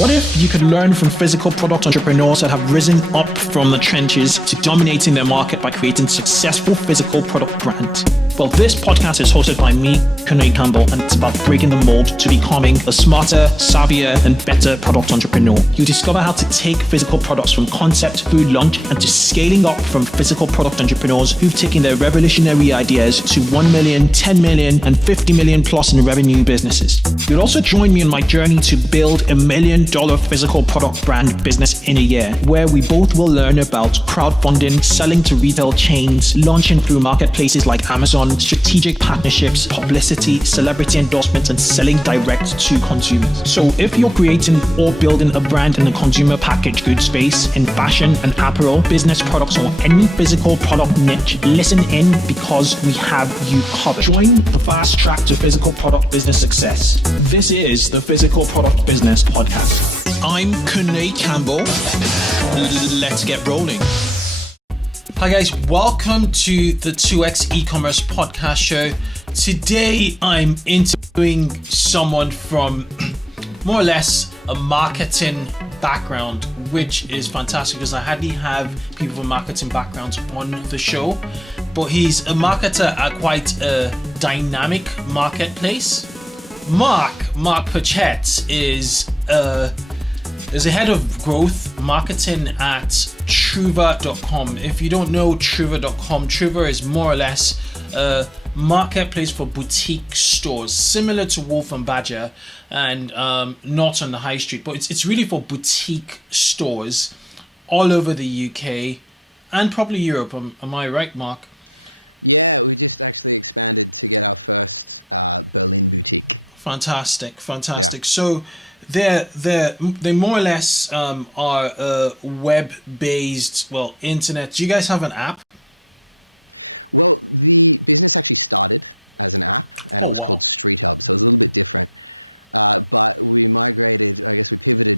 What if you could learn from physical product entrepreneurs that have risen up from the trenches to dominating their market by creating successful physical product brands? Well, this podcast is hosted by me, Kunle Campbell, and it's about breaking the mold to becoming a smarter, savvier, and better product entrepreneur. You discover how to take physical products from concept through launch and to scaling up from physical product entrepreneurs who've taken their revolutionary ideas to 1 million, 10 million, and 50 million plus in revenue businesses. You'll also join me on my journey to build $1 million physical product brand business in a year, where we both will learn about crowdfunding, selling to retail chains, launching through marketplaces like Amazon, strategic partnerships, publicity, celebrity endorsements, and selling direct to consumers. So if you're creating or building a brand in the consumer packaged goods space, in fashion and apparel, business products, or any physical product niche, listen in because we have you covered. Join the fast track to physical product business success. This is the Physical Product Business Podcast. I'm Kunle Campbell. Let's get rolling. Hi guys, welcome to the 2X eCommerce podcast show. Today I'm interviewing someone from more or less a marketing background, which is fantastic because I hardly have people with marketing backgrounds on the show. But he's a marketer at quite a dynamic marketplace. Mark Pachet is a head of growth marketing at Trouva.com. If you don't know Trouva.com, Trouva is more or less a marketplace for boutique stores, similar to Wolf and Badger, and not on the high street, but it's really for boutique stores all over the UK and probably Europe. Am I right, Mark? Yeah, we just actually expanded to get our first Berlin boutique. Fantastic. Yeah. So they more or less are web-based, internet. Do you guys have an app? Well, the business actually started as an app, and it was called Street Hub, so it was a little bit different. But we pivoted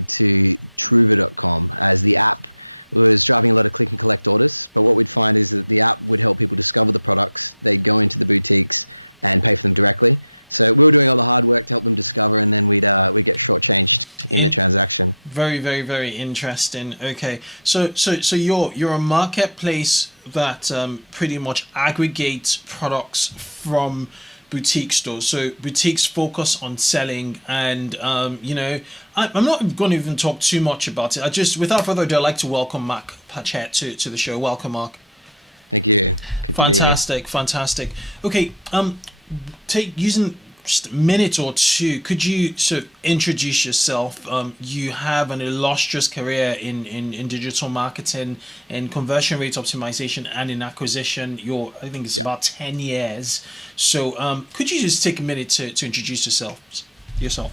to Trouva.com as the app. It was driving a lot of click and collect orders, but what we'd find is that the app would help people discover the products. They'd go into the boutiques and pay for them directly. So we were doing all the hard work to help them discover, and then we'd get shortchanged in the transaction. Very, very, very interesting. Okay, so you're a marketplace that pretty much aggregates products from boutique stores. So boutiques focus on selling, and I'm not going to even talk too much about it. Without further ado, I'd like to welcome Mark Pachet to the show. Welcome, Mark. Thank you. Good to be here. Fantastic. Okay, using just a minute or two, could you sort of introduce yourself? You have an illustrious career in digital marketing, in conversion rate optimization, and in acquisition. I think it's about 10 years. So could you just take a minute to introduce yourself?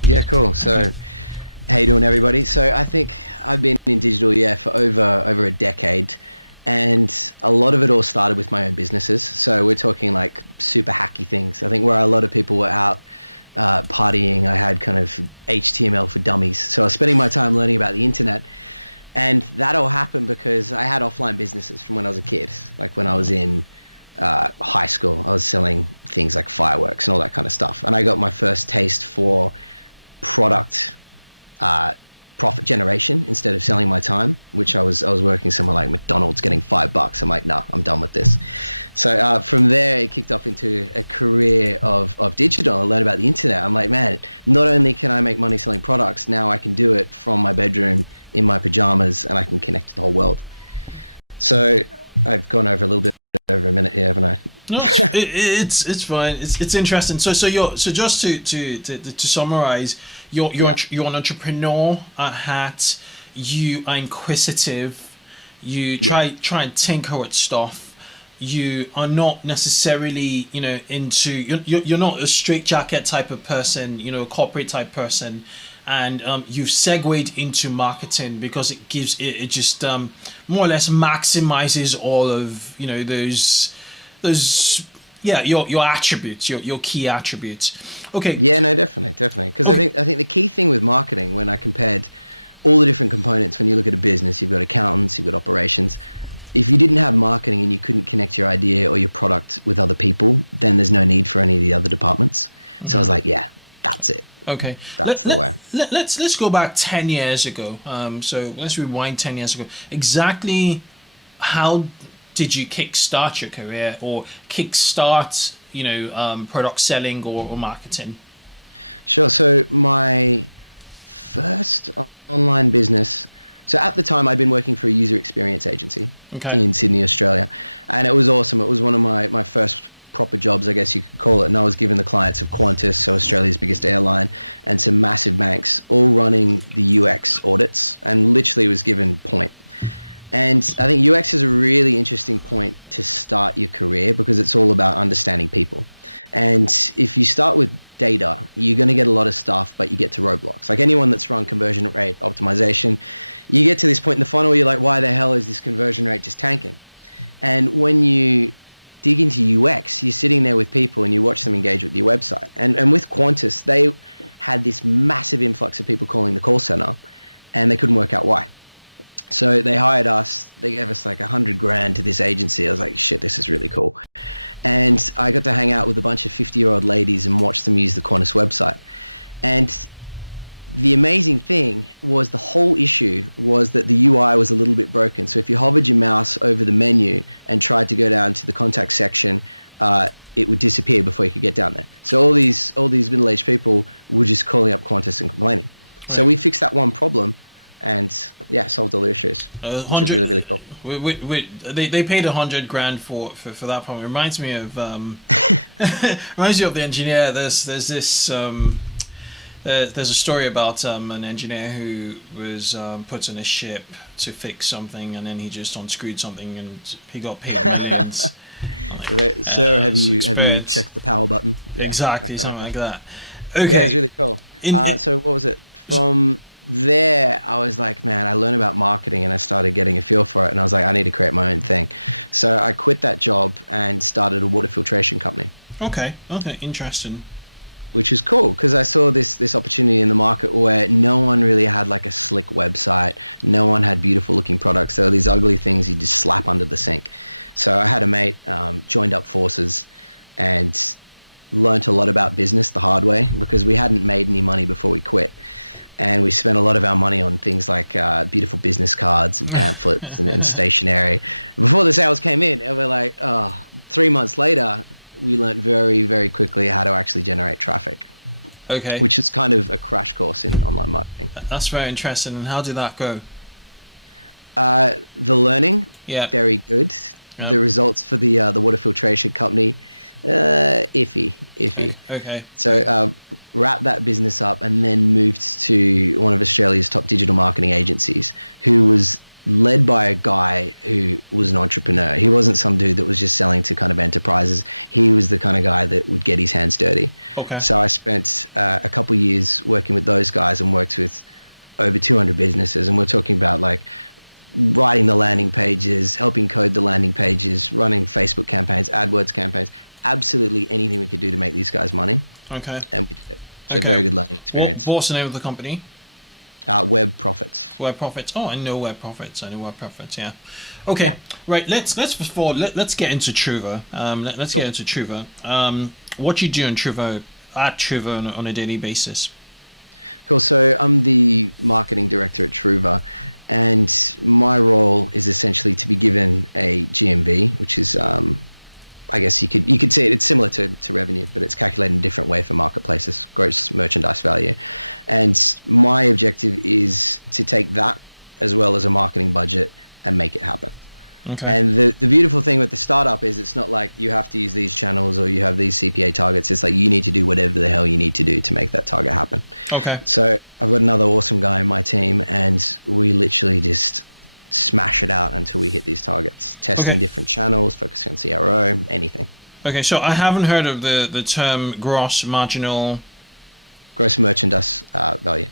Yeah, cool. So how you doing, everybody? So I think I've been in digital for over a decade. And a lot of it all started with my own businesses. So we're talking like super hacky things. I think where a lot of people were out partying, I had kind of HTML for dummies. So I was spending my time learning about the internet. And that all happened because I had offline businesses from when I was a kid. Like when I was in high school, I was selling things like fireworks and all that kind of stuff. And I got my first taste for product profit generation instead of selling my time, which I was working somewhere like McDonald's getting $5. I'm like, nah, I'm done with this. So from there, it kicked off into a career of digital. I learned about the internet. I'm like, man, not only can I make money selling products, now I can do it from my bedroom in my pajamas, and I can connect to the whole world. So I've gone over a little bit over a minute here, haven't I? No, it's fine. It's interesting. So just to summarize, you're an entrepreneur at heart. You are inquisitive. You try and tinker with stuff. You are not necessarily you're not a straitjacket type of person. A corporate type person. And you've segued into marketing because it gives it just more or less maximizes all of those your attributes, your key attributes. Okay. Yeah, no, definitely. Because I think the key thing with marketing, when I compared all the different components, when you look at a business, you've got accountants, you've got operations. If you didn't have marketing and you couldn't connect your idea or your product with other people, then there's no need for any of the other departments. So I was like, yeah, that's it. Okay. That's the way. Let's go back 10 years ago. So let's rewind 10 years ago. Exactly how did you kickstart your career, or kickstart, product selling or marketing? Sure. So my first online business. So at the time, I'd been working for a user experience agency in Sydney, Australia, and it was awesome. It was one of my first proper jobs, I guess you could call it. And I was given the clients of Qantas, so Australia's biggest airline, and some massive banks, all running the UX audits, and literally was given point. And I think UX is a really interesting point to start your career because it's all about understanding people. And if you start with data, you're going to get a lot of stuff, but you get to roadblocks. Like anyone that's run conversion rate optimization, you get to this point in the funnel, you're like, why the hell is this conversion rate just tanking? And when you dig into UX, you're sitting there with people and you watch them engage with your website. And with Qantas, they had this massive influx of people calling the call center, and they couldn't work out why. So they hired us. They gave us like $100,000 to this agency. I was like, shit, this is really cool. And I got to hang out with a bunch of 50-year-old ladies and watch them use the Qantas website. And the amazing thing was the whole issue was that the UI was a little bit broken. So if you hovered your mouse over the menu and tried to go down to the contact section, it would disappear before you could get down there. So all these middle-aged people were just calling up Qantas and complaining. So we fixed that one problem. And solved all the issues, which is really, really cool. They paid $100,000 for that problem. It reminds me of the engineer. There's this there's a story about an engineer who was put on a ship to fix something, and then he just unscrewed something, and he got paid millions. Sir, have you checked the power button? Yeah, exactly, something like that. Okay, yeah, it's really cool. So what was it from? There I was like, man, I learned about marketing and I started getting a feel for it, and I was like, I need to create my own thing. So I quit that job and started a water filtration company. Okay, interesting. Which is cool because I saw this opportunity in the market where no one really had like a slick website, no one had beautiful looking products. There were these ugly things you just slap under the sink. So I had a mate, joined up forces and learned a lot about business the hard way because we hadn't made any money before we quit. And we spent a lot of our money on things like beautiful business cards and pamphlets and stationery. Before the sales came in, and we're like, 3 months later, we learned very, very quickly how to actually generate traffic. Okay. Which is kind of a crash course in online marketing. That's very interesting. And how did that go? The learning, very good. Yep. The results for the water filtration company, iffy. Okay. So wrapped that business up and then moved to one of Australia's top digital marketing agencies, who was led by a guy who was an entrepreneur. He wasn't some dude that was just selling to kind of enterprises. He was the kind of guy that would get his hands dirty. Okay. So I spent a couple years working with those guys and worked with over 200 businesses. And we're talking about like writing the landing pages, helping code the landing pages, running Facebook campaigns, AdWords campaigns, absolutely anything we could do to make these guys money. Okay. And we did it. So very good learning experience. What's the name of the company? Web Profits. Web Profits. Oh, I know Web Profits. Yeah. Okay. Yeah. Right. Let's get into Trouva. Let's get into Trouva. What you do in Trouva at Trouva on a daily basis? Cool. So I'm the marketing director at Trouva, and my role is essentially to be given a GMV, which is I guess you could say it's similar to revenue, but it's calculated in a different way for marketplaces, gross merchandise value. And my objective is to take that as well as a marketing budget and make it happen. Okay. And the beautiful thing with the startup is it's not like you have to use these channels or you have these CPA targets. It's like you need to do whatever the hell you need to do to make that target happen. Okay. So I've got another awesome guy in my team, and we literally just smash it out until we hit these targets, testing different channels, focusing on CRO, anything. Okay, so I haven't heard of the term gross merchandise value.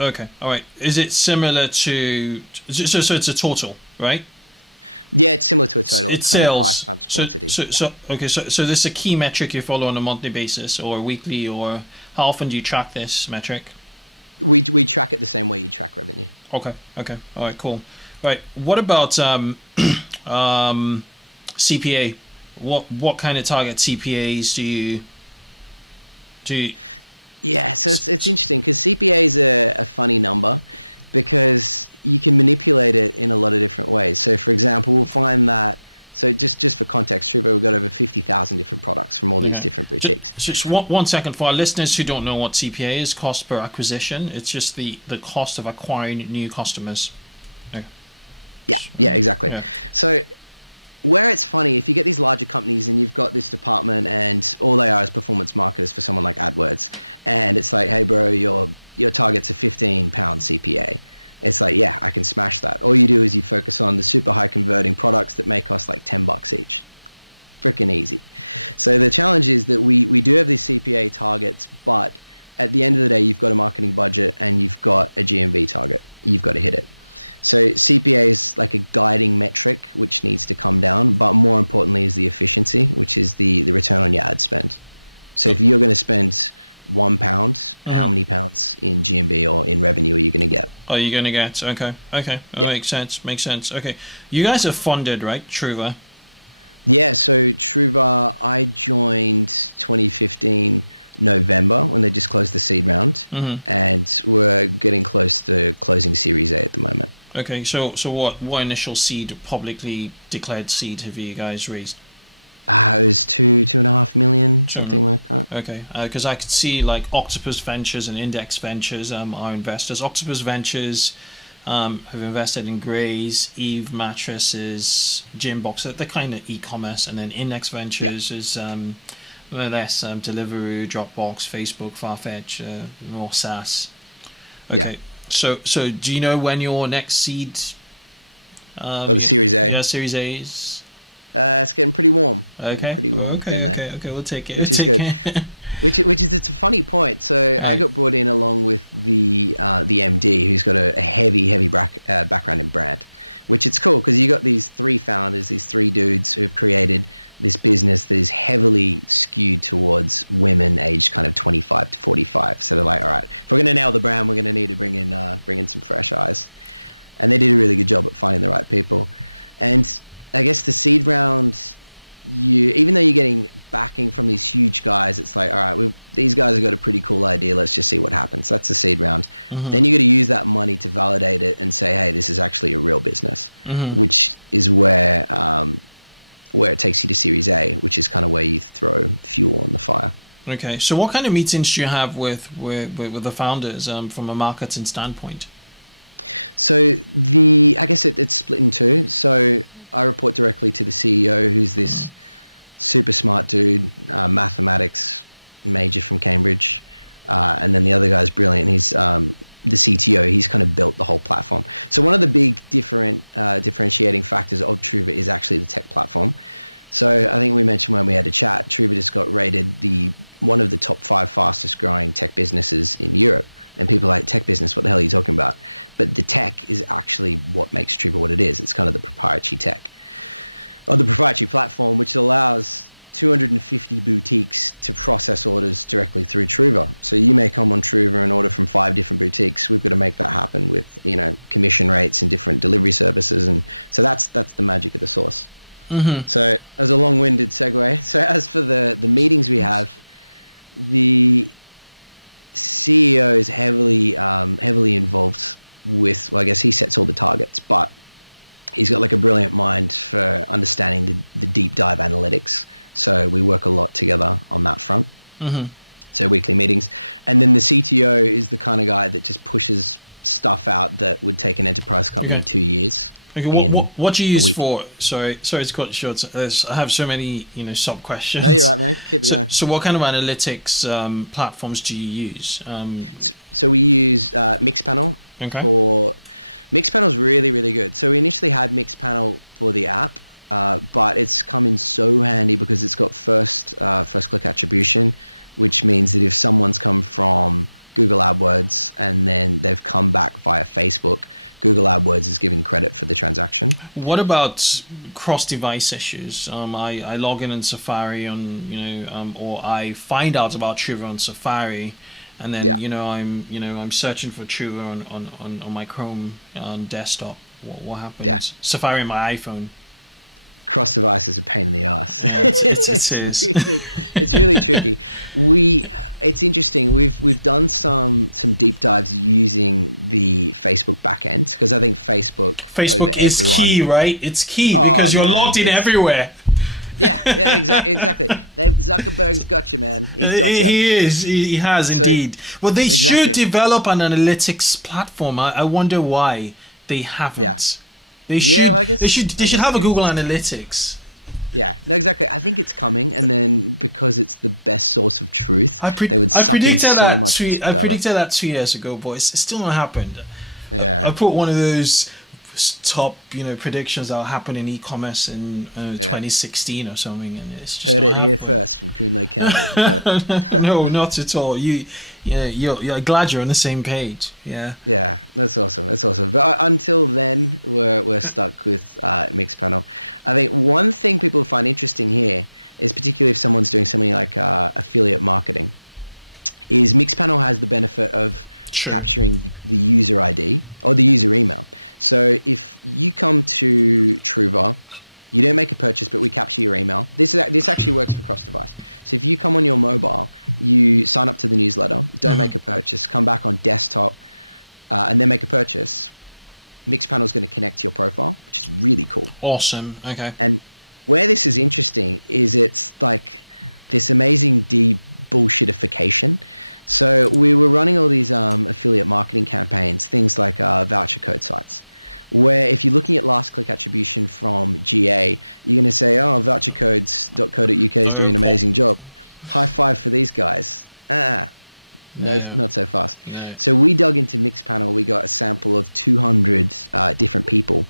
Okay, all right. Is it similar to so it's a total, right? Yeah, it's similar to a total. It's kind sales. of price times quantity. So this is a key metric you follow on a monthly basis or weekly, or how often do you track this metric? We track it the same way you track revenue. Okay, all right, cool. Right. What about CPA? What kind of target CPAs do you? Yeah, so it's interesting because CPA is a funny number because you can manipulate it in a lot of different ways. So, for example, we'll find that. So, just for context, Trouva, we've got over 50,000 different products from all these different boutiques. Just one second for our listeners who don't know what CPA is, cost per acquisition. It's just the cost of acquiring new customers. Okay. Yeah, exactly. Yeah. So, where it's funny, if you get these larger companies and you've got this department and all they are is performance marketers for someone like AdWords, and it's like, hey, bro, your target's a £15 CPA. It's like, yeah, I can smash that. All you do is you focus on the super high converting products that may cost like $10 each. Freaking easy. So the challenge is that we do have these CPA targets, but at the end of the day, you've got a marketing budget and you've got a GMV target. You've got to hit it. So CPA is like a guiding metric which needs to come down, but more importantly is the efficiency, which is the return on your ad spend. So if you're going to spend £1, how many pounds in GMV or in revenue are you going to get? Are you going to get? Okay. That makes sense. Okay. You guys are funded, right, Trouva? Yeah, so Trouva, I joined 2015 November when they just closed the seed round, and we're getting close to closing Series A at the moment. Okay, so what initial seed, publicly declared seed, have you guys raised? It was 2.5 million, something like that. Okay, because I could see like Octopus Ventures and Index Ventures are investors. Octopus Ventures have invested in Grays, Eve Mattresses, Gymbox. They're kind of e-commerce, and then Index Ventures is less Deliveroo, Dropbox, Facebook, Farfetch, more SaaS. Okay. Yeah. So do you know when your next seed? The Series A. Yeah, Series A is. It's getting pretty warm. Okay. Pretty warm. Okay. We'll take it. Which is good. Which is it's a funny point. So I got brought in along with the MD, who's got a heavy background in brand. Which it's cool because you got these three founders, these three dudes who have created this business that is heavily skewed towards women aged kind of 25 to 45. So they're like, all right, if we're going to nail the brand, we're going to need to bring in some fresh eyes. And they did a really good job at finding the right people. And I guess the seed round, even though you're getting backing from these huge guys, it's like, all right, these guys have got a pretty cool idea. Let's just see what happens. That's the seed round. Then you got to use that money to validate it and say, hey, this is actually a real business, which is where it takes you to Series A, which is kind of where you throw fuel on the fire. Okay, so what kind of meetings do you have with the founders from a marketing standpoint? So I guess it's split in two. So I report directly to the CEO, who's this super smart dude, mathematics major from Cambridge. And then the other guy's brilliant. He's the CTO. He's kind of built the whole platform. So one of the big differentiating factors of Trouva is actually the tech platform. So I think we mentioned when we had a chat, Trouva just got rated one of the top 5 fastest growing tech businesses in Europe. And people are like, tech business, what the hell are you talking about? But the tech is actually what makes Trouva what it is. It's kind of the proprietary tech, or the proprietary platform, which allows 250 boutiques to process orders directly through Trouva. So you may come on Trouva and order from 5 different boutiques. We've got to make that happen with, commission rates and different delivery services. And so that's the magic of the sauce. So as a long-winded segue, so as for the meetings we have, the CEO is heavily involved with, well, I guess he sets all the targets, but he's got like a brilliant mind for understanding the deep dive analytics. So we work a lot together on that front. So weekly meetings. And then the CTO is the kind of guy that just pushes stuff out that would take an enterprise company 2 years. Okay, what do you use for? Sorry to cut short. I have so many sub questions. No, you're right, man. Keep it going. So what kind of analytics platforms do you use? So we use Mixpanel. Okay. For Mixpanel's really, really good. So we initially had Mixpanel for the app, but it's come in so handy because it's got first click attribution, which means that if someone's come from Google AdWords and then they've come back via Facebook, Google AdWords is giving credit for the transaction. What about cross-device issues? I log in Safari or I find out about Trouva on Safari, and then I'm searching for Trouva on my Chrome on desktop. What happens? Yeah. Safari on my iPhone. cross device is a pain in the ass. It It's really tricky. It's interesting. We've done some deep dives using the Facebook backend, because I think Facebook is key, right? It's key because you're logged in everywhere. Yeah, exactly. Zuckerberg's got you, man. He's got you. He has indeed. Well, they should develop an analytics platform. I wonder why they haven't. Yeah. They should have a Google Analytics. Yeah, no, exactly. I think it's coming, and then because it's the best source of truth, they would suck in so much. I predicted that 2 years ago, but it's still not happened. Yeah, I put one of those top predictions that will happen in e-commerce in 2016 or something, and it's just heard it here first from Kunle Campbell. No, not at all. You're glad you're on the same page. Yeah, that's awesome. But until then, we're stuck with Mixpanel. I think one thing people find interesting here is, particularly if someone's doing something like affiliate marketing, is Mixpanel has the benefit of capturing the user ID or the user email. So if you come to Trouva, you don't make a purchase, but we capture your email. This actually works for cross-device. So if you come on your mobile, you sign up to the newsletter, don't make a purchase, come back on desktop, and then make a purchase, Mixpanel is going to connect to your profile, which is really cool. Awesome. Okay. And where this is interesting is it's like this amazing de-bullshitification. So we were running all these affiliate marketing campaigns, things like voucher code sites, where if you're looking at last click attribution from GA, you're going to say, vouchercodes.co.uk is doing an amazing job. High five for these guys. Not so fast. No. So we dug into Mixpanel. We got a sample of 200 different people,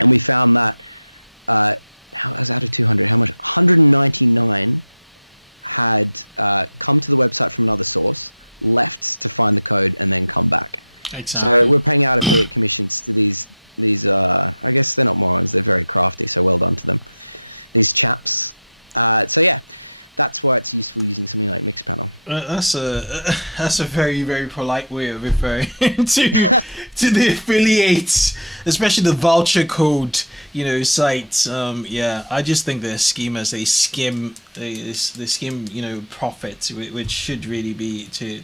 and we found that out of 200, how much? 199 had come to the website from another source, left to find the code, and then come back. Exactly. So we're paying out affiliate commissions to these I guess they're not morons, they're very crafty, so well done to them, these chaps. So yeah, that's why it's useful using something like Mixpanel. That's a very, very polite way of referring to the affiliates, especially the voucher code sites. I just think they're schemers. They skim profits, which should really be to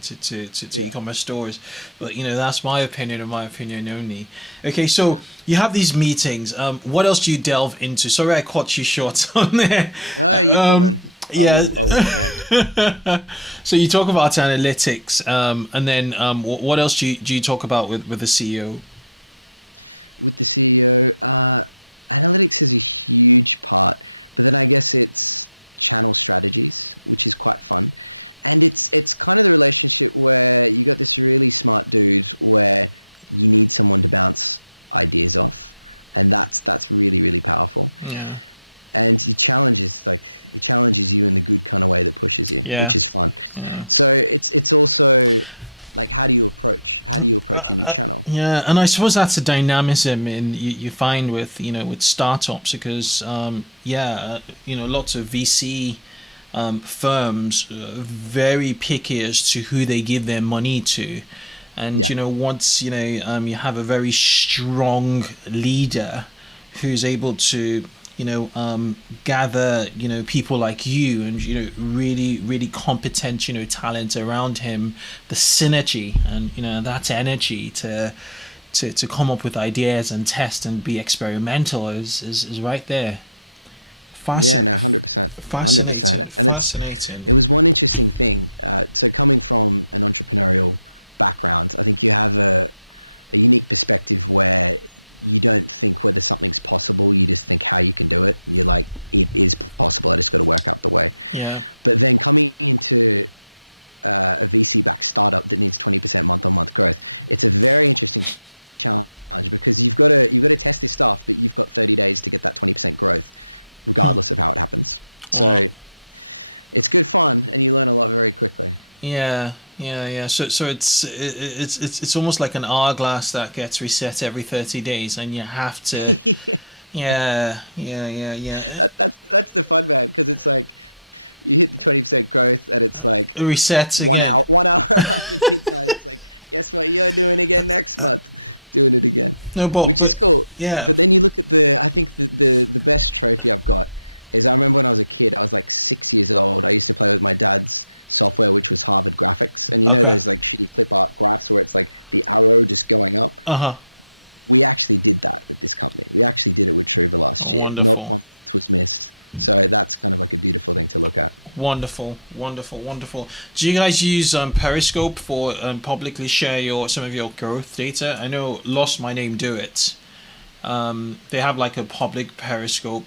e-commerce stores. But that's my opinion, and my opinion only. Okay, so you have these meetings. What else do you delve into? Sorry, I caught you short on there. Oh, you're cool, man. So you talk about analytics, and then what else do you talk about with the CEO? With the CEO, analytics is a huge part, but then I guess it's channel strategies, which is quite fun. And it's kind of the relationship where you got this really smart dude where you need someone to bounce ideas off, and that's really, really powerful. Yeah. And he challenges you in the good kind of way that pushes you, which is fun. Yeah. So it's also like, how do you approach a new channel? Yeah, and I suppose that's a dynamism you find with with startups, because lots of VC firms are very picky as to who they give their money to, and once you have a very strong leader who's able to gather people like you and really, really competent talent around him, the synergy and that energy to come up with ideas and test and be experimental is right there. Yeah, no, 100%. 100%. And it was one interesting thing. So coming from an entrepreneurial background, I think you have a unique perspective where you don't think whether something's possible, you just think how you can do it. You're like, it is possible, I just got to work out the way. Yeah. But then coming into a VC-backed startup that needs 20% month-on-month growth, it's a very interesting challenge, because you've got to test this stuff, but you've got 30 days to get that 20% growth, regardless of how it happens. So it's good fun, and you learn a lot very quickly. Yeah. So it's almost like an hourglass that gets reset every 30 days, and you have to. Yeah. That's the fun, man, because it's like you hit the 20% growth, and it's like resets again. 1 hour after midnight. It's like, guess what you're doing again next month. doing it again. No, which is cool. Yeah. But then you look at I think the best trophy I've got is I remember when I was a kid, I was like 6 years old. I used to play with my dad's software, which was Harvard Graphics. And you know those like shitty clip art graphs where it's like the arrow just going up? Uh-huh. We actually did that with this company. We actually did it with Trouva last year. Wonderful. Not one month was missed. So that's kind of like a beautiful thing to look at. Wonderful, wonderful, wonderful. Do you guys use Periscope for publicly share some of your growth data? I know Lost My Name do it. They have like a public Periscope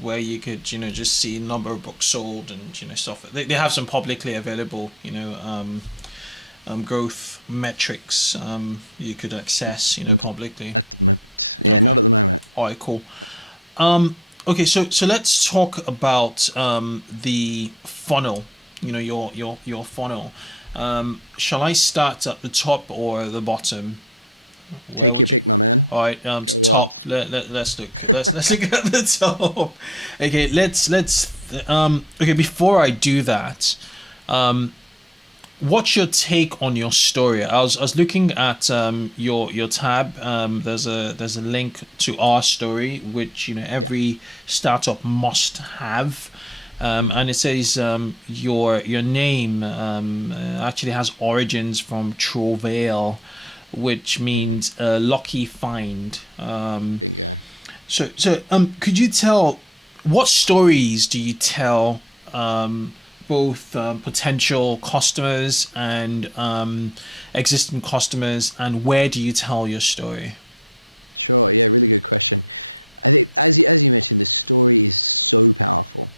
where you could, just see number of books sold and, stuff. They have some publicly available, growth metrics you could access, publicly. At the moment. Yeah, not at the moment. All right, cool. Okay, so let's talk about the funnel, your funnel. Shall I start at the top or the bottom? Take your pick, my man. All right, Go top. Let's look at the top. Okay, let's okay, before I do that, what's your take on your story? I was looking at your tab. There's a link to our story, which every startup must have. And it says your name actually has origins from Trouve, which means lucky find. Bingo. So could you tell what stories do you tell both potential customers and existing customers, and where do you tell your story? Sure. Yeah, really good question. I think as you mentioned, the story is so powerful.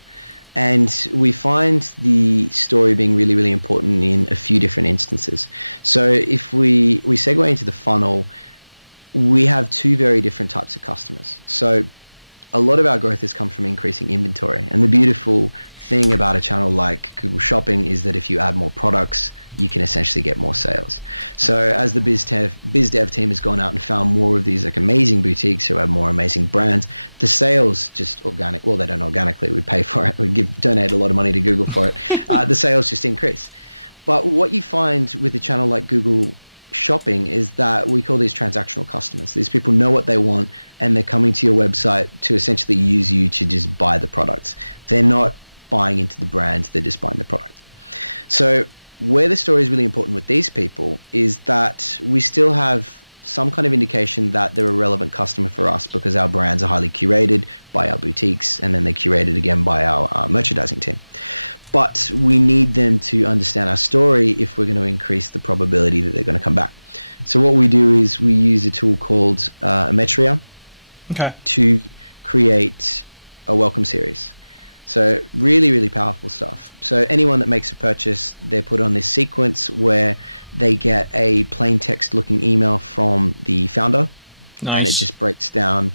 And we find the story being really, really important in a few different instances. So if we segue into the funnel, we have two very different types of customers. So a lot of our growth has come from increasing inventory. And the beautiful thing about a channel like Google Shopping is that if you add more products, you can essentially get more sales. So as the biz dev team has gone out and found more of these like amazing boutiques who have more amazing brands, the sales just they don't organically, we pay for it, donate a lot of money to Google for it. The sales just increase. But what you find with a channel like Google Shopping is that we call these transactional customers. These people know what they want and they're coming to your website to essentially use you to just buy the products. They're not buying into the brand, they're just buying the product. So where the story is really important with these people is that we still have some kind of indication that they're a relevant customer for us because our brands are highly curated by our boutiques and then they're curated again by our merchandising team. But we need them to understand our story if we're going to increase the probability that they're going to come back. So what we do is we use a tool called Emetria to create a welcome series. So really, really powerful stuff. So anyone that makes a purchase, they're put on this sequence where they get a plain text looking email from the founder. Nice. And it just breaks down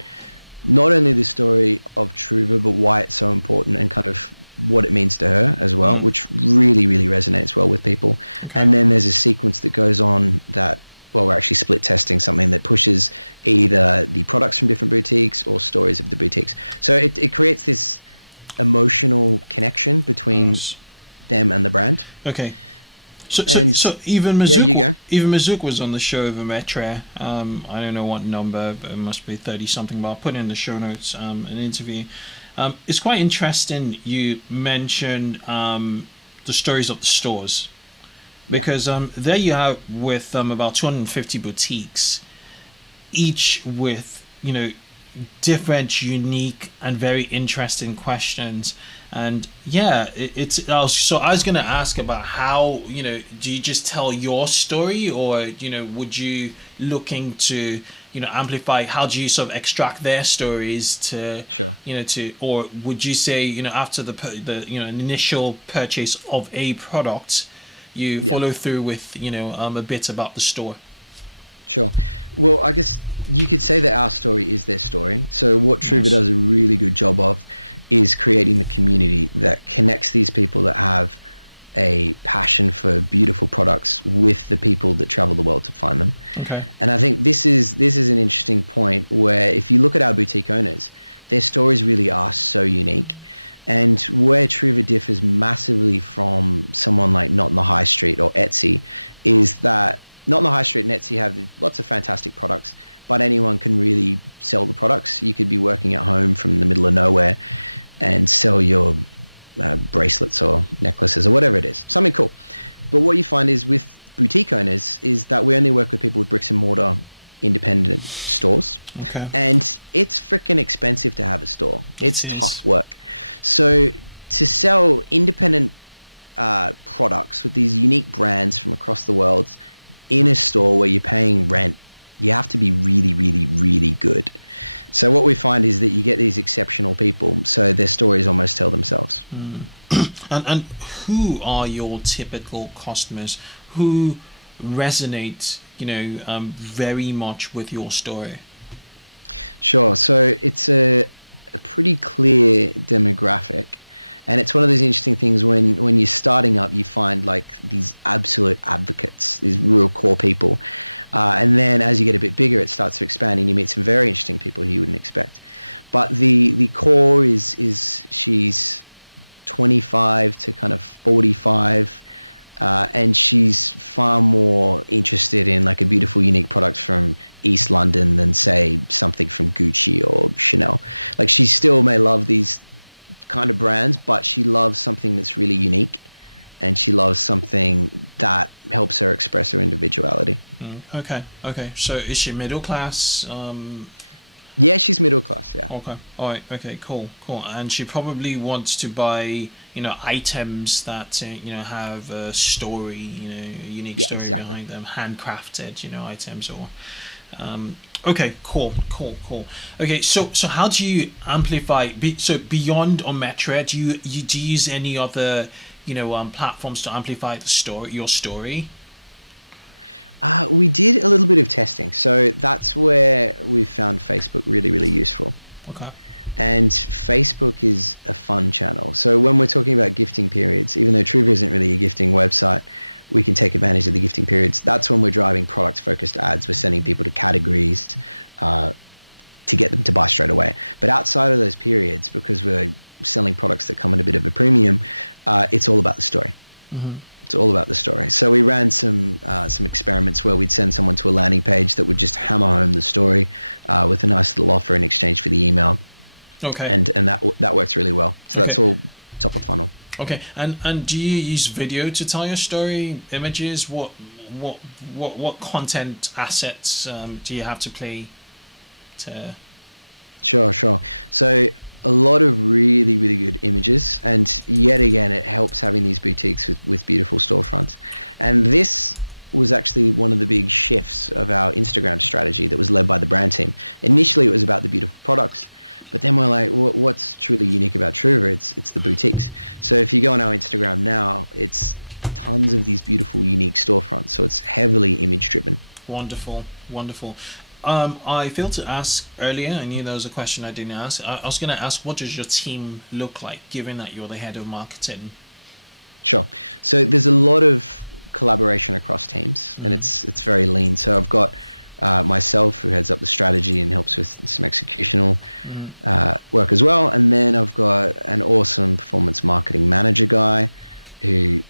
not only the story of Trouva, but why it's so important and kind of what it means to her as well, which really, really resonates well with people. Okay. And then there's a sequence that goes on that, well, we're actually split testing something that pushes either the products from different boutiques or stories of the boutiques. So it creates this emotional connection between them and the brand. Okay. So even Mazouk was on the show of Emetria. I don't know what number, but it must be 30 something, but I'll put in the show notes an interview. It's quite interesting you mentioned the stories of the stores, because there you have with about 250 boutiques, each with different, unique, and very interesting questions. And I was going to ask about how do you just tell your story, or would you looking to amplify? How do you sort of extract their stories to or would you say after the initial purchase of a product, you follow through with a bit about the store? Sure. Well, I guess you could say that our story is their story. So what Trouva does a really good job of is creating the community that connects these people that have a passion for beautiful products with the people that travel the world to find them. Okay. And I think this is an interesting point where if you look at our boutique owners, their stories really are so unique. And where Trouva differs massively from someone like Not in the High Street or Etsy is that not in the high street. Nets, you have lots of fantastic products, but anyone can really sell the products. You could be working at home from the middle of nowhere and sell your bracelets or necklaces or whatever it is, something cool. But what you find is with boutique owners is that we only work with people with bricks and mortar independent stores. Okay. And it's freaking expensive to have a store. It's tough work. So to sell independent products with these unique brands from across the world in a store where you're paying rent, you have to be really, really, really good. So what we find is that you get these exceptional people, so their stories almost tell themselves. And who are your typical customers who resonate, very much with your story? Sure. So it's a pretty clear demographic. And it's one of those interesting things when you're starting up, you find like these absolute advocates, these real core people. And then as you get a bit bigger, it starts to expand and you meet some very interesting people who you wouldn't expect. But the core is she's 25 to kind of 45. And she's far more interested in like a beautiful, unique product from East London than say something from Gucci or Chanel. Like she still may love these kind of brands, but she loves something that's really unique, and she loves something that helps her express her individuality. Okay. So is she middle class? Yeah, she's middle class. Yeah. Okay. All right. Okay. Cool. And she probably wants to buy, items that have a story, a unique story behind them, handcrafted, items or. Okay. Cool. Okay. So how do you amplify? So beyond Ometra, do you use any other platforms to amplify your story? We did a little bit of testing. So that's where we found Facebook really, really useful. Okay. And Facebook is a fun channel. So when we're talking about gifting periods, even though Trouva isn't really a gifting website, we can take advantage of the gifting periods. That's when we're driving product-focused ads. We're sending people to categories to get them to buy straight away. But outside of those periods, because we're selling products that come at a bit of a premium, it's all about the story. Mm-hmm. It's all about the story. So we ran some experiments where we'd send someone to a landing page that would just hammer home the story with a nice little offer in exchange for the email. Okay. And that works really well. So that's all top of funnel. Okay. And do you use video to tell your story? Images? What content assets do you have to play to? Sure. So a lot of really, really good images, and yet again, it helps having these boutiques with beautiful storefronts. And this was actually one of the big shifts of our Instagram strategy that was led by the brand team. Initially, it was about the beautiful products, but then we're like, what's truly unique about Trouva? It's the boutiques. So if you go on our Instagram now, it's tons of these beautiful, unique storefronts. So it's heavily image driven. Wonderful. I failed to ask earlier. I knew there was a question I didn't ask. I was going to ask, what does your team look like, given that you're the head of marketing? Sure. So there's a lot of collaboration across teams, and it's very lean. So I've got myself, who heads up the strategy and helps with some executional work as well. And then I've got an awesome performance marketing manager guy who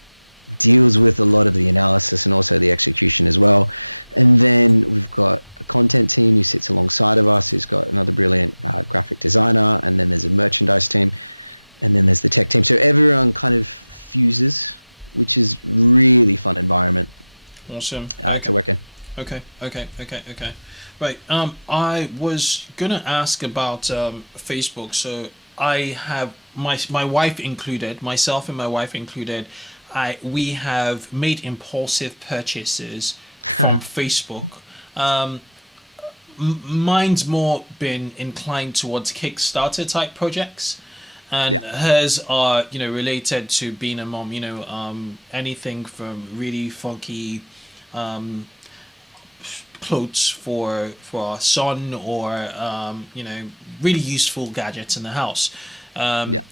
deals with a lot of the analysis and also the execution as well. And then we've got a content team who sits alongside of us, who's got another brilliant graphic designer, and then there's a merchandise team, and then there's the tech team. So everyone kind of fuses, which is really fun environment. Awesome. To work in. Okay. Right. I was gonna ask about Facebook. So I have my wife included, myself and my wife included. We have made impulsive purchases from Facebook. Mine's more been inclined towards Kickstarter type projects, and hers are related to being a mom. Anything from really funky clothes for our son, or really useful gadgets in the house.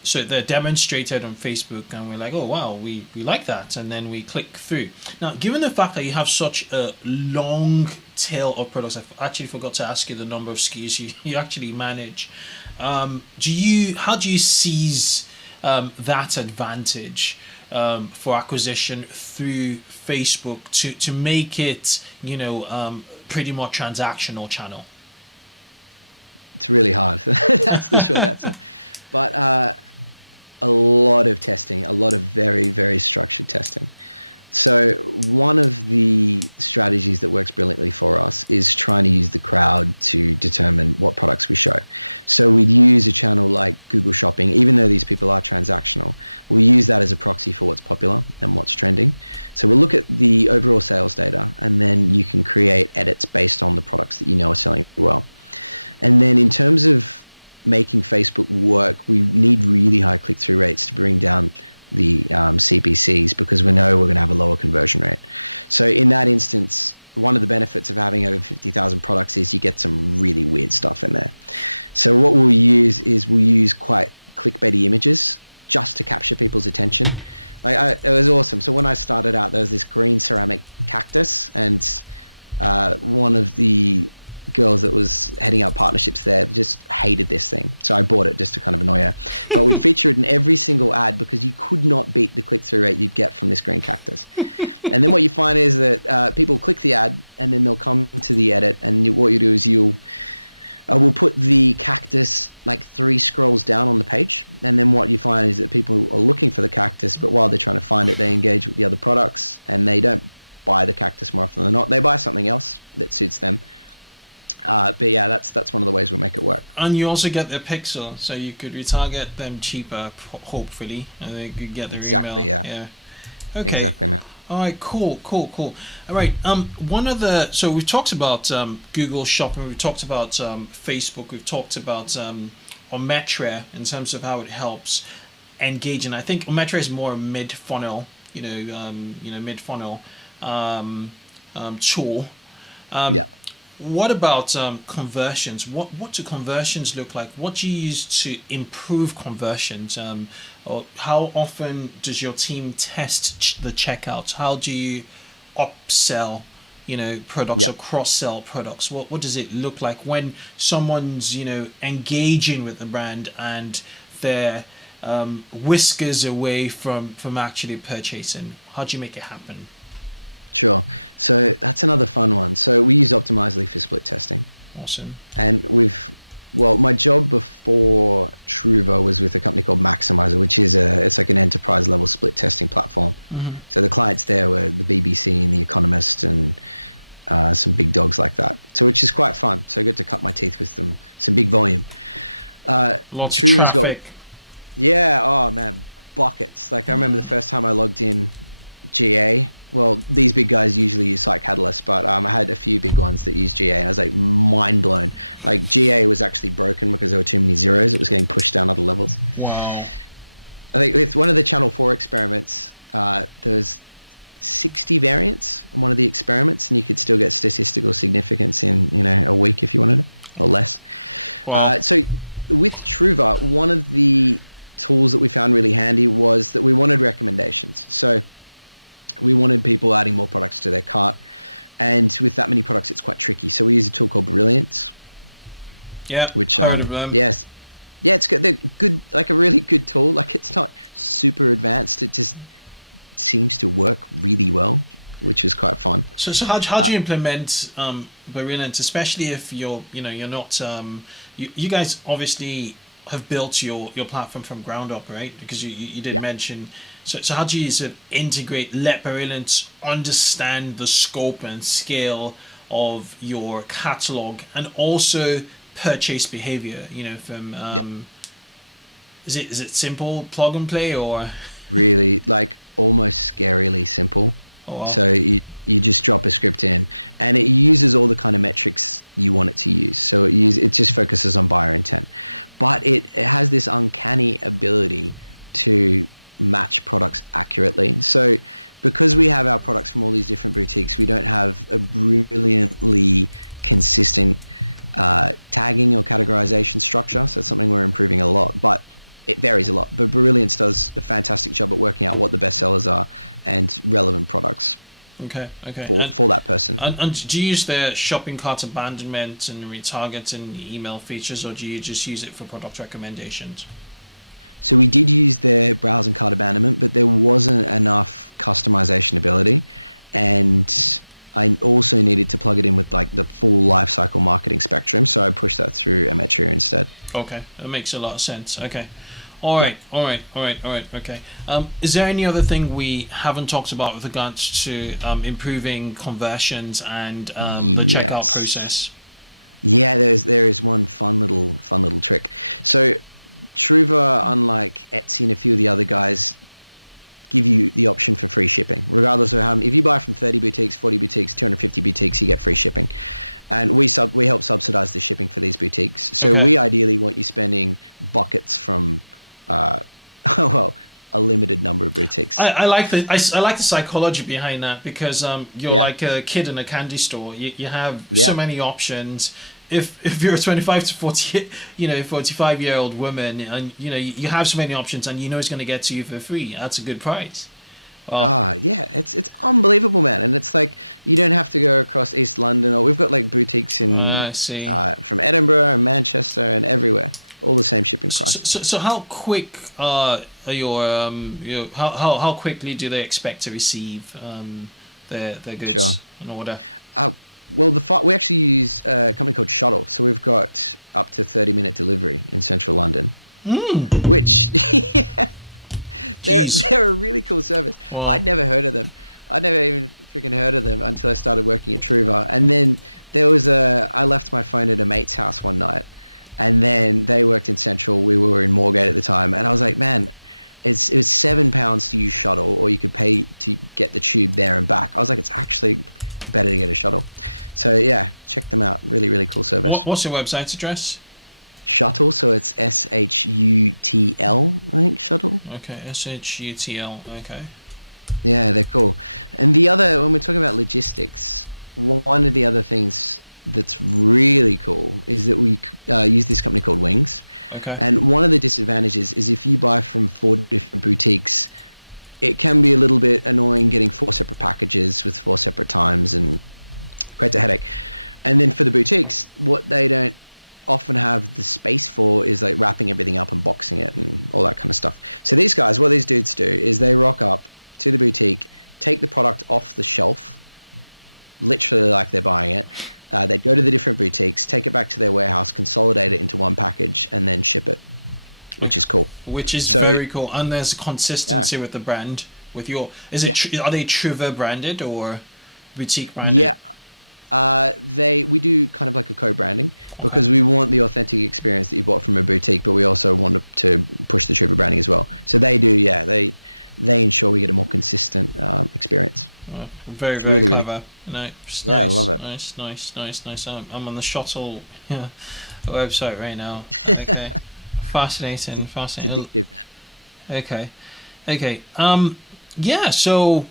So they're demonstrated on Facebook, and we're like, oh wow, we like that, and then we click through. Now, given the fact that you have such a long tail of products, I actually forgot to ask you the number of SKUs you actually manage. How do you seize that advantage for acquisition through Facebook to make it, pretty much transactional channel? It's really hard. That's the short answer. But a lot of testing, a lot of very, very structured testing. So one of the strategies that works brilliantly for us is trying to use the crowd to determine what products we show. So we'd use a channel like Google Shopping, even though these people are transactional, we'll use that as a proxy for what's popular and what's trending. So we'll look at the overall sales data, and then you can create edits based on the products that you know are selling well. And then in terms of making Facebook work, we need really high click-through rates to bring down the CPCs, because we know we're going to have a lower conversion rate. So in that instance, one of the benefits of having over 50,000 products is you get some really weird stuff in there. So what we'll use is quite clickbaity images just to capture people's attention. It was awesome. So when I started out, there was this green ceramic cactus, and one of the girls that was heading up partnerships there just hated this thing. So I bought it just to kind of annoy her. But we feature it in every single ad because you could not beat the click-through rate you'd get from this green cactus. And then what you find is that people click the ad, and then they'll come to the edit, and what you do is we'll put the cactus like 3 scrolls down on the page. And then what you find is that people are looking for the cactus, but while they're trying to find it, they engage with the other products, and they don't buy the cactus more often than not. They buy something else that suits them. But yeah, that's one of the ways we make it work. And you also get their pixel, so you could retarget them cheaper, hopefully, and they could get their exactly, email. Yeah. Okay. Exactly, man. All right, cool. All right, so we've talked about Google Shopping, we've talked about Facebook, we've talked about Ometra in terms of how it helps engage, and I think Ometra is more mid-funnel, mid-funnel tool. Yeah. What about conversions? What do conversions look like? What do you use to improve conversions? Or how often does your team test the checkout? How do you upsell, products or cross-sell products? What does it look like when someone's, engaging with the brand and they're whiskers away from actually purchasing? How do you make it happen? Sure. So that's another fun one. So we use Optimizely for split testing. Awesome. And my job before Trouva was with a company called Maximizer, which is it's like an enterprise level split testing platform. Mm-hmm. So the clients there were the BBC and the Economist and some big dogs like that. So which is quite fun. So I get to cut my teeth with them. Some big volume. Lots of traffic. Yeah. Oh man, buckets. Like I remember the first time I logged in GA. Well, these big guys usually use Site Catalyst, but I had a few big ones that use GA, and I was like mind blown. Like GA was actually broken because there were too many zeros. It was getting pushed down other levels. Wow. I think with one of the Channel 4 experiments, there was 60 variants on one of the experiments, and you could still get statistical significance in a week if you wanted it, or less. Wow. So with Trouva, one of the tools that we found really handy was that we wanted recommendations. So we wanted people adding more products to their cart, and with that many products, it's quite tricky. So we use a tool called Brilliance. Yeah, which yes, yeah, it's good. They're good, like a really good tool. Like it's not super advanced. It just seems to work really well, which is quite fun. So how do you implement Brilliance, especially if you're not you guys obviously have built your platform from ground up, right? Because you did mention. So how do you sort of integrate, let Brilliance understand the scope and scale of your catalog and also purchase behavior? From is it simple plug and play or really like almost scarily simple? Oh, wow. So you just drop a script in, and it uses all the kind of metrics you want it to use. So it just focuses on buyer intent, but it has this uncanny ability to match products accurately. So because we have our products from all these different boutiques, we don't have a brilliantly consistent tagging or categorization structure. So it's something we're improving a lot, but it varies a lot. But Brilliance does a fantastic job at working out what the best sellers are and relevant products. Okay. For that person. And do you use the shopping cart abandonment and retarget and email features, or do you just use it for product recommendations? So we did use their browse and cart abandonment, but there wasn't enough customization ability, and I also needed to plug it in with like the full lifecycle marketing spectrum. So I pushed that through Emetria instead. Okay, that makes a lot of sense. Okay. All right. Okay. Is there any other thing we haven't talked about with regards to improving conversions and the checkout process? Yeah, there is one fun little trick. So Trouva, unlike Etsy and a few of the other guys, give you the option for free shipping, regardless of how many. If you buy from 30 boutiques, 40 boutiques, 250 boutiques, you get free shipping. And we help subsidize the shipping for these boutiques. So we ideally want you spending buckets from a limited number of boutiques. I like the psychology behind that, because you're like a kid in a candy store. You have so many options. If you're a 25 to 40, 45-year-old woman, and you have so many options, and it's going to get to you for free, that's a good price. It's unbelievable, man. And it's like you don't have to go across East London, or we've got like boutiques in from Edinburgh and Manchester and everywhere, all the same shipping price. So how quick are how quickly do they expect to receive their goods in order? Well, we actually use a company called Shuttle, so we've got up to 30-minute delivery in central London, which they're a really cool service. Wow. I'd never heard of them. I'd never even freaking heard of them until I started working at Trouva. And then I left my phone at a mate's house one night, and then they worked in Central. We were in Moorgate at the time, and I was like, man, it was £7 to use Shuttle, or you could pay to get the tube there and back. I was like, it's actually better to get a Shuttle. So yeah, check them out. Really, really cool service. What's your website address? Shuttle, so it's SHUTL, I think, Shuttle. Okay, SHUTL, okay. Yeah, they're cool. And when we're talking about logistics, one of the other things that's really cool is that we use this company called Wings. Okay. And one of the disadvantages is if you buy from 4 different boutiques, it can be a little bit annoying getting 4 separate packages with 4 separate times, and creates a headache. And then for the boutiques, what they don't often have the space for is like wrapping everything up and boxing it and all that kind of stuff. So these guys, what these dudes do is they rock up to the boutique, take the product off the shelf, literally like they're buying it. They'd go to the different boutiques, take it back to their warehouse, consolidate it into one package, and then ship it, which is cool. Which is very cool. And there's consistency with the brand. Are they Trouva branded or boutique branded? Yeah. We do kind of like a co-branding, because we want the authentic experience that you bought from a boutique, but we also want to push the Trouva branding as well. So they do, they ensure we get a more consistent experience. Very really, clever. Really, nice, I love it. Nice. I'm on the Shuttle website right now. Okay. Fascinating. It's addictive, man. Okay. So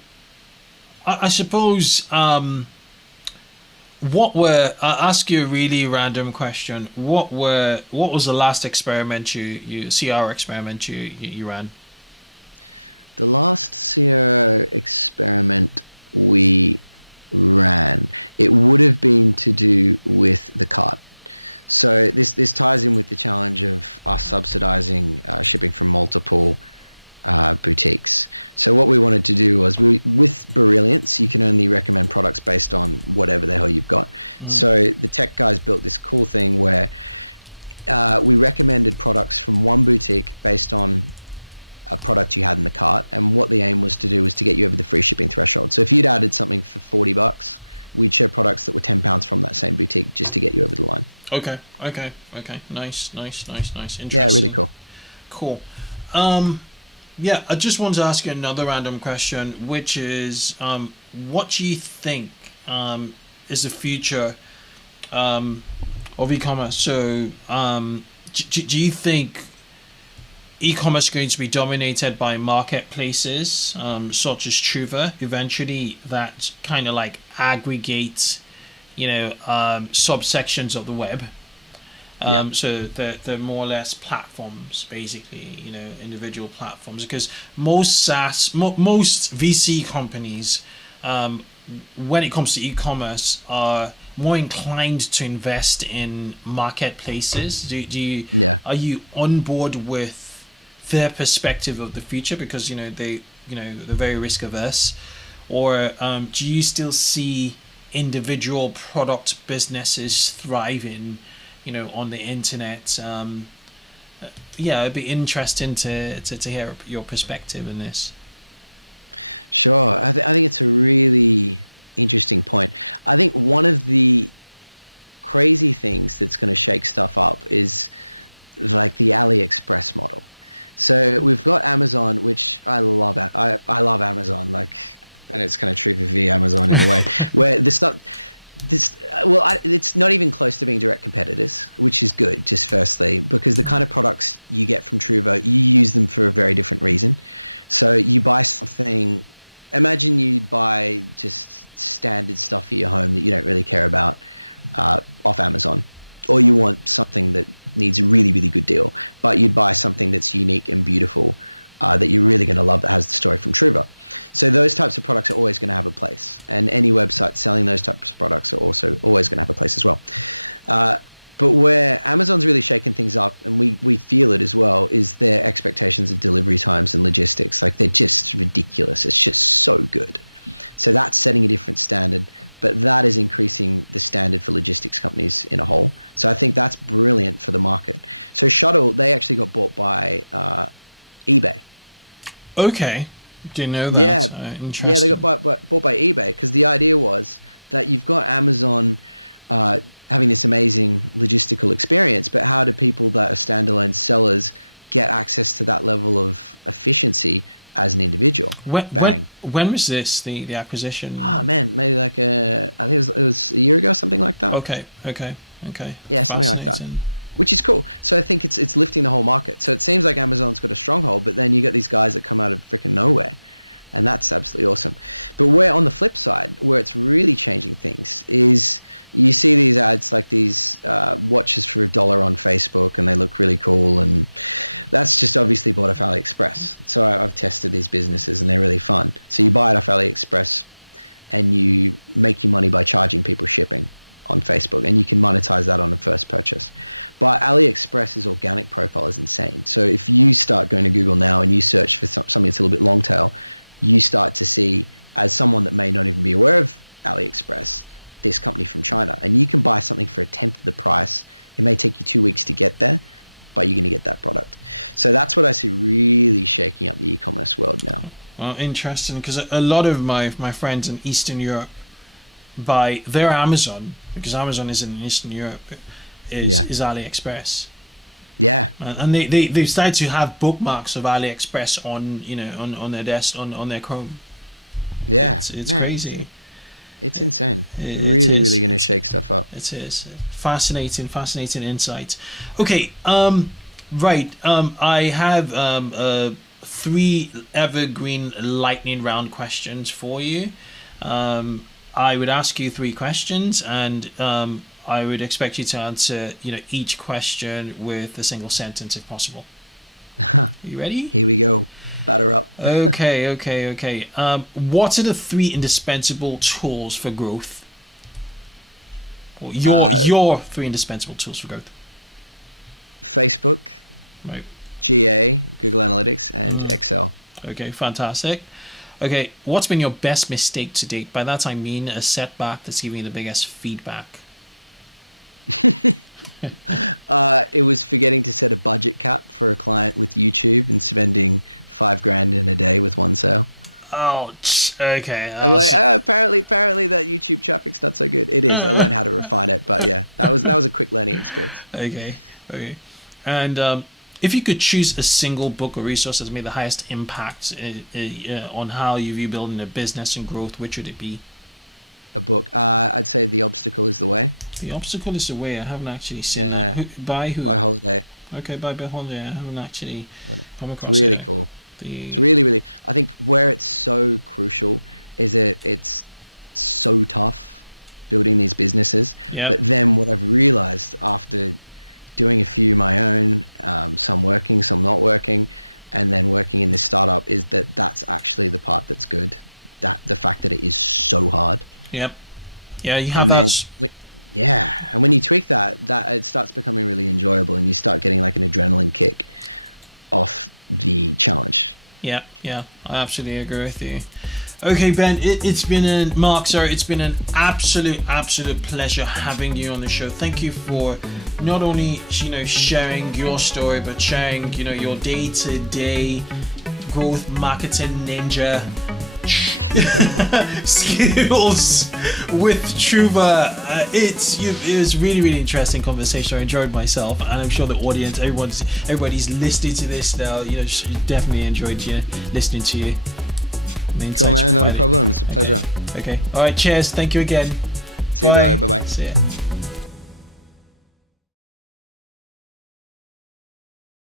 I suppose I'll ask you a really random question. What was the last experiment CR experiment you ran? The last CR experiment we ran, it would have been to do with the cart. So this ties in with the challenge of us subsidizing shipping from multiple boutiques. So what we wanted to do was, with Brilliance, you can only recommend products based on whatever the hell you've got. So the tech guys built this cool thing where we recommended products from one boutique based on a product you had in the cart, and what the aim was to do was to get you over the free shipping threshold. So if you'd added something for $40, we'd show products that were £10 from that same boutique just to get you over the line. Okay. Nice. Interesting. Yeah, really cool. I just want to ask you another random question, which is, what do you think is the future of e-commerce? So, do you think e-commerce is going to be dominated by marketplaces such as Trouva eventually, that kind of like aggregate subsections of the web? So they're more or less platforms, basically, individual platforms, because most most VC companies, when it comes to e-commerce, are more inclined to invest in marketplaces. Are you on board with their perspective of the future because they're very risk averse, or do you still see individual product businesses thriving on the internet? It'd be interesting to hear your perspective in this. Sure. I think it's a really interesting point. I think one of the crazy things that's going to shake stuff up is like the AliExpress model. So we've got Amazon, which I love. I love Amazon, like, and it's kind of Trouve v Amazon in a way, where it's not even close to being direct competitors, which is good, just firstly, because the kind of products you get from Trouva, you use them for a very different reason. So you buy something, imagine you buy just standard stuff for your home that you don't really care about off Amazon, or you want something that needs a really, really good deal, but you'd buy something that's unique and beautiful that you're really going to love that has the story from Trouva. So those types of products are always going to have a place, and any website selling those types of products are also always going to have a place as well. But where Amazon's really shaken things up, and we feel it as well, is their expectations of delivery times and logistics. Like, they're just ridiculous. It's just so good. So that's setting a different standard, but that is increasing the standard for logistics companies in a whole. So I think that's brilliant for the market. So Shuttle, they actually got bought by eBay. Okay. Do you know that? Yeah, they got bought by eBay because the idea was that you've got Amazon having this amazing logistical experience, but how do people that are standalone sellers get access to that level of efficiency as an individual? When was this, the acquisition? Man, maybe like I think it was a year ago, something like that. Okay. Yeah, something like that. Which is cool. So I think it's lifting the whole market. So it seems like Amazon's got a stronghold, but then you got these guys that come out of freaking nowhere, and that's absolutely awesome. But where on the flip side, where it's really changing things is you see these ads like these watches for $1 on Facebook, and they look really cool, and that's just obviously bought off AliExpress. So I've tested these businesses, and they're really fun. So you buy it off AliExpress, and you make your money by charging people shipping on Facebook, and you can monetize that on the first purchase. But AliExpress's organic profile is insane. So if you start going to Google now and you search for something that's a little bit long tail, you start to see, as someone that may not even be aware of AliExpress, this company from China, and you can buy something for a tenth of the price. It may take you 2 weeks to get there, but you're going to get that product. So that's what I see really shaking up the e-commerce world now. Well, interesting, because a lot of my friends in Eastern Europe buy their Amazon, because Amazon is in Eastern Europe, is AliExpress. Yeah, and they started to have bookmarks of AliExpress on their desk, on their Chrome. Yeah, it's crazy. It's insane. Really going to shake stuff up. It is fascinating insight. Okay, right. I have 3 evergreen lightning round questions for you. I would ask you 3 questions, and I would expect you to answer, each question with a single sentence if possible. You ready? Here we go. Batter up. Okay. What are the 3 indispensable tools for growth? Or your 3 indispensable tools for growth? Facebook, right. GA, Google Analytics, and Excel. Okay, fantastic. Okay, what's been your best mistake to date? By that I mean a setback that's giving you the biggest feedback. It was forgetting to set a budget cap for a client with YouTube and spending $5,000 in a day with one sale. Ouch. Okay. Apparently that YouTube traffic's not so good. It is. I learned how to refine it, but yeah, that was a quick learning experience. Okay. And if you could choose a single book or resource that's made the highest impact on how you view building a business and growth, which would it be? A book. I'd say The Obstacle is the Way. The Obstacle is the Way. I haven't actually seen it. By who? By Holiday. Okay, by Holiday. I haven't actually come across it. It's really cool. It's really, I think where it's so crucial is it's so tough building these businesses. Yep. But then what I've realized after doing a few of my own, some working, some not working, and then working in this startup, is that that's actually the part that's good. That the fact that it is so hard. Yep. Yeah, you have that. And when you tweak that it starts becoming really enjoyable, and you start getting like an adrenaline kick off the challenge. Yeah, I absolutely agree with you. Okay, Ben, it's been an absolute pleasure having you on the show. Thank you for not only sharing your story, but sharing your day-to-day growth marketing ninja skills with Trouva. It was really interesting conversation. I enjoyed myself, and I'm sure the audience, everybody's listening to this now. Definitely enjoyed listening to you. Cool, man. Not a problem. It's a pleasure. Okay. All right. Cheers. Thank you again. See you, bro. Bye bye. See ya.